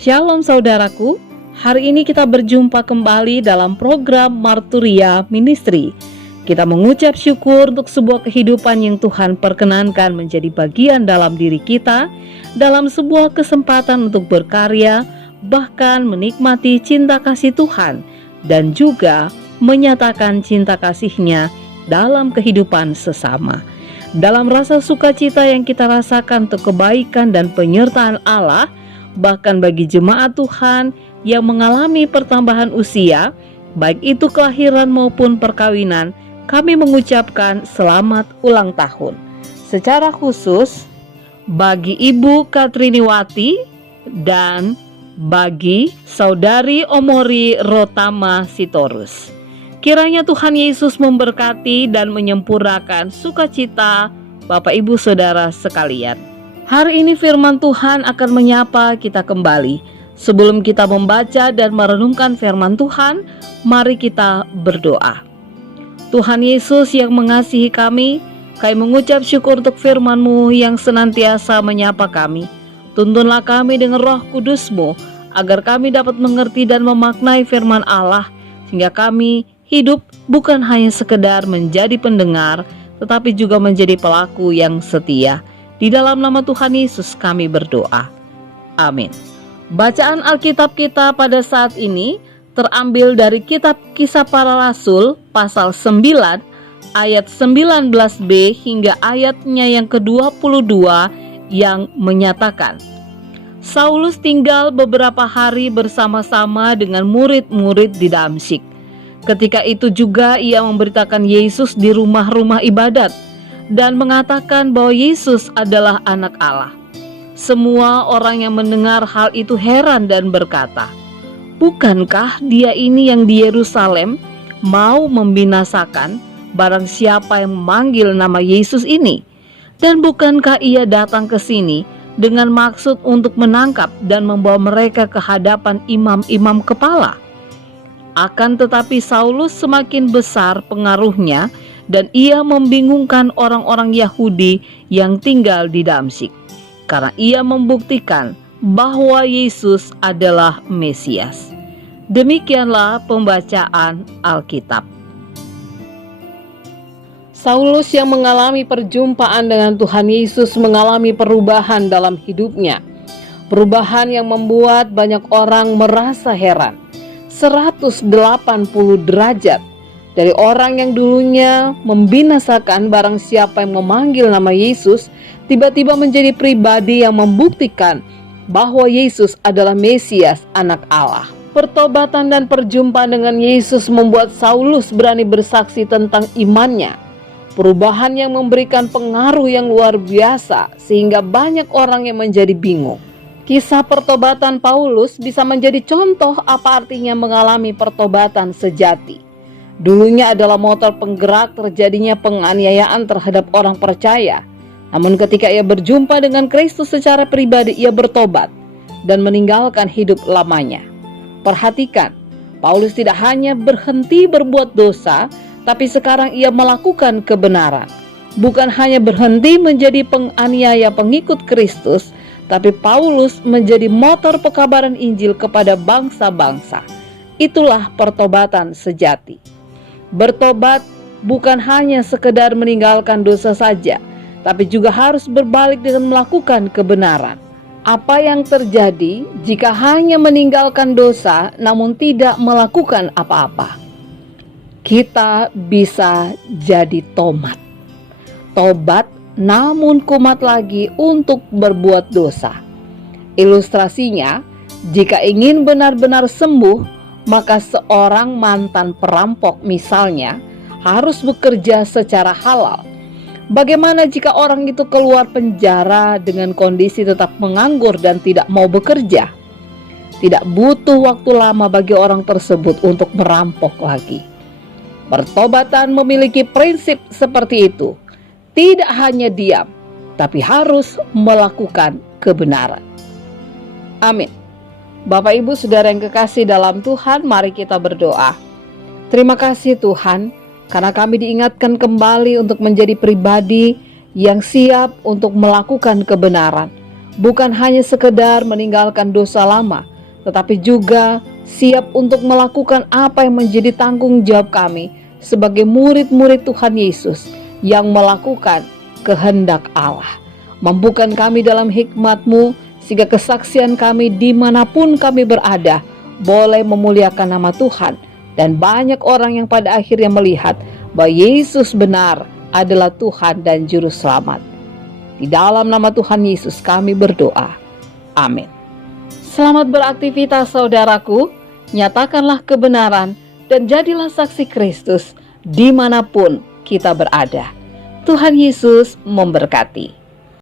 Shalom saudaraku, hari ini kita berjumpa kembali dalam program Marturia Ministry. Kita mengucap syukur untuk sebuah kehidupan yang Tuhan perkenankan menjadi bagian dalam diri kita, dalam sebuah kesempatan untuk berkarya, bahkan menikmati cinta kasih Tuhan, dan juga menyatakan cinta kasih-Nya dalam kehidupan sesama. Dalam rasa sukacita yang kita rasakan untuk kebaikan dan penyertaan Allah, bahkan bagi jemaat Tuhan yang mengalami pertambahan usia, baik itu kelahiran maupun perkawinan, kami mengucapkan selamat ulang tahun. Secara khusus bagi Ibu Katriniwati dan bagi Saudari Omori Rotama Sitorus. Kiranya Tuhan Yesus memberkati dan menyempurnakan sukacita Bapak Ibu Saudara sekalian. Hari ini firman Tuhan akan menyapa kita kembali. Sebelum kita membaca dan merenungkan firman Tuhan, mari kita berdoa. Tuhan Yesus yang mengasihi kami mengucap syukur untuk firman-Mu yang senantiasa menyapa kami. Tuntunlah kami dengan Roh Kudus-Mu, agar kami dapat mengerti dan memaknai firman Allah, sehingga kami hidup bukan hanya sekedar menjadi pendengar, tetapi juga menjadi pelaku yang setia. Di dalam nama Tuhan Yesus kami berdoa. Amin. Bacaan Alkitab kita pada saat ini terambil dari kitab Kisah Para Rasul pasal 9 ayat 19b hingga ayatnya yang ke-22 yang menyatakan, Saulus tinggal beberapa hari bersama-sama dengan murid-murid di Damsyik. Ketika itu juga ia memberitakan Yesus di rumah-rumah ibadat dan mengatakan bahwa Yesus adalah anak Allah. Semua orang yang mendengar hal itu heran dan berkata, bukankah dia ini yang di Yerusalem mau membinasakan barang siapa yang memanggil nama Yesus ini? Dan bukankah ia datang ke sini dengan maksud untuk menangkap dan membawa mereka ke hadapan imam-imam kepala? Akan tetapi Saulus semakin besar pengaruhnya dan ia membingungkan orang-orang Yahudi yang tinggal di Damsyik, karena ia membuktikan bahwa Yesus adalah Mesias. Demikianlah pembacaan Alkitab. Saulus yang mengalami perjumpaan dengan Tuhan Yesus mengalami perubahan dalam hidupnya. Perubahan yang membuat banyak orang merasa heran. 180 derajat. Dari orang yang dulunya membinasakan barang siapa yang memanggil nama Yesus, tiba-tiba menjadi pribadi yang membuktikan bahwa Yesus adalah Mesias, anak Allah. Pertobatan dan perjumpaan dengan Yesus membuat Saulus berani bersaksi tentang imannya. Perubahan yang memberikan pengaruh yang luar biasa sehingga banyak orang yang menjadi bingung. Kisah pertobatan Paulus bisa menjadi contoh apa artinya mengalami pertobatan sejati. Dulunya adalah motor penggerak terjadinya penganiayaan terhadap orang percaya. Namun ketika ia berjumpa dengan Kristus secara pribadi, ia bertobat dan meninggalkan hidup lamanya. Perhatikan, Paulus tidak hanya berhenti berbuat dosa, tapi sekarang ia melakukan kebenaran. Bukan hanya berhenti menjadi penganiaya pengikut Kristus, tapi Paulus menjadi motor pekabaran Injil kepada bangsa-bangsa. Itulah pertobatan sejati. Bertobat bukan hanya sekedar meninggalkan dosa saja, tapi juga harus berbalik dengan melakukan kebenaran. Apa yang terjadi jika hanya meninggalkan dosa namun tidak melakukan apa-apa? Kita bisa jadi tomat. Tobat namun kumat lagi untuk berbuat dosa. Ilustrasinya, jika ingin benar-benar sembuh, maka seorang mantan perampok misalnya harus bekerja secara halal. Bagaimana jika orang itu keluar penjara dengan kondisi tetap menganggur dan tidak mau bekerja? Tidak butuh waktu lama bagi orang tersebut untuk merampok lagi. Pertobatan memiliki prinsip seperti itu. Tidak hanya diam, tapi harus melakukan kebenaran. Amin. Bapak Ibu Saudara yang kekasih dalam Tuhan, mari kita berdoa. Terima kasih Tuhan, karena kami diingatkan kembali untuk menjadi pribadi yang siap untuk melakukan kebenaran. Bukan hanya sekedar meninggalkan dosa lama, tetapi juga siap untuk melakukan apa yang menjadi tanggung jawab kami sebagai murid-murid Tuhan Yesus yang melakukan kehendak Allah. Mampukan kami dalam hikmat-Mu, sehingga kesaksian kami dimanapun kami berada boleh memuliakan nama Tuhan, dan banyak orang yang pada akhirnya melihat bahwa Yesus benar adalah Tuhan dan Juru Selamat. Di dalam nama Tuhan Yesus kami berdoa. Amin. Selamat beraktivitas saudaraku, nyatakanlah kebenaran dan jadilah saksi Kristus dimanapun kita berada. Tuhan Yesus memberkati.